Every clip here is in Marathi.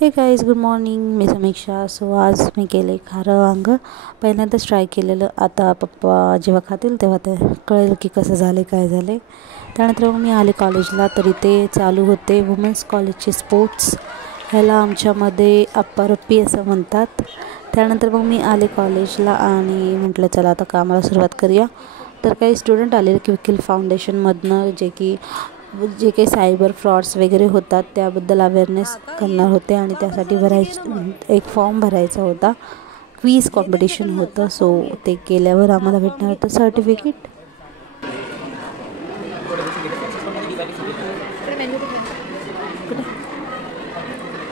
हे गाईज गुड मॉर्निंग. मी समीक्षा. सो आज मी केले खारं वांग. पहिल्यांदाच ट्राय केलेलं. आता पप्पा जेव्हा खातील तेव्हा ते कळेल की कसं झाले काय झाले. त्यानंतर मग मी आले कॉलेजला. तर इथे चालू होते वुमेन्स कॉलेजचे स्पोर्ट्स. ह्याला आमच्यामध्ये अप्पारप्पी असं म्हणतात. त्यानंतर मग मी आले कॉलेजला आणि म्हटलं चला आता कामाला सुरुवात करूया. तर काही स्टुडंट आलेले की वकील फाउंडेशनमधनं जे काही सायबर फ्रॉड्स वगैरे होतात त्याबद्दल अवेअरनेस करणार होते आणि त्यासाठी एक फॉर्म भरायचा होता. क्विज कॉम्पिटिशन होतं. सो ते केल्यावर आम्हाला भेटणार होतं सर्टिफिकेट.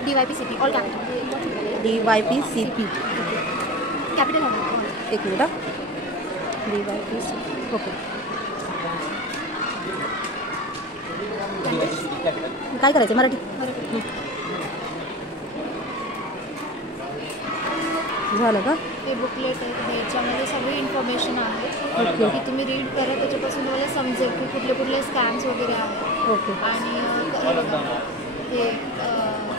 DYPCP कॅपिटल एक मिनिट. DYPCP okay. काय करायचं मराठी झालं का? हे बुकलेट आहे. याच्यामध्ये सगळी इन्फॉर्मेशन आहे की तुम्ही रीड करा. त्याच्यापासून तुम्हाला समजेल की कुठले कुठले स्कॅम्स वगैरे आहेत. ओके. आणि हे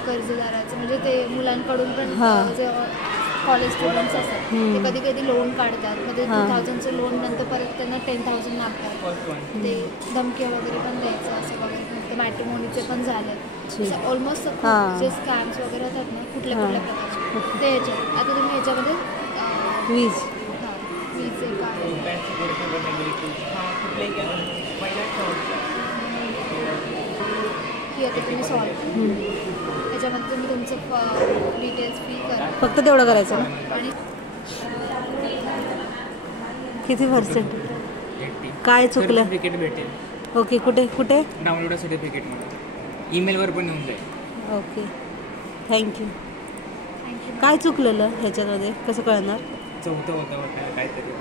कर्जदाराचं म्हणजे ते मुलांकडून पण जे कॉलेज स्टुडंट्स असतात ते कधी कधी लोन काढतात. कधी 2000चं लोन नंतर परत त्यांना 10,000 लागतात. ते धमकी वगैरे पण द्यायचं असं वगैरे. ते मॅट्रिमोनीचे पण झाले. ऑलमोस्ट जे स्कॅम्स वगैरे होतात ना कुठल्या कुठल्या प्रकारचे ते ह्याच्यात. आता तुम्ही ह्याच्यामध्ये क्विज की आता तुम्ही सॉल्व त्याच्यामध्ये तुम्ही तुमचं डिटेल्स फिल करा. फक्त तेवढं करायचं ना. आणि किती पर्सेंट काय चुकलं? सर्टिफिकेट भेटेल. ओके. कुठे डाउनलोड सर्टिफिकेट म्हणून ईमेलवर पण येऊन जाईल. ओके. थँक्यू. काय चुकलेलं ह्याच्यामध्ये कसं कळणार? चौथं होतं काहीतरी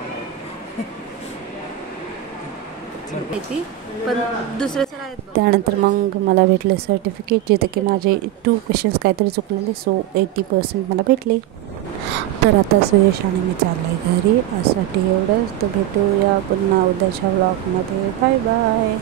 माहिती पण दुसरे सर आहेत. त्यानंतर मग मला भेटले सर्टिफिकेट जिथे की माझे 2 क्वेश्चन्स काहीतरी चुकलेले. सो 80% मला भेटले. तर आता सुयश आणि मी चाललं आहे घरी. यासाठी एवढंच. तर भेटूया पुन्हा उद्याच्या व्लॉगमध्ये. Bye bye.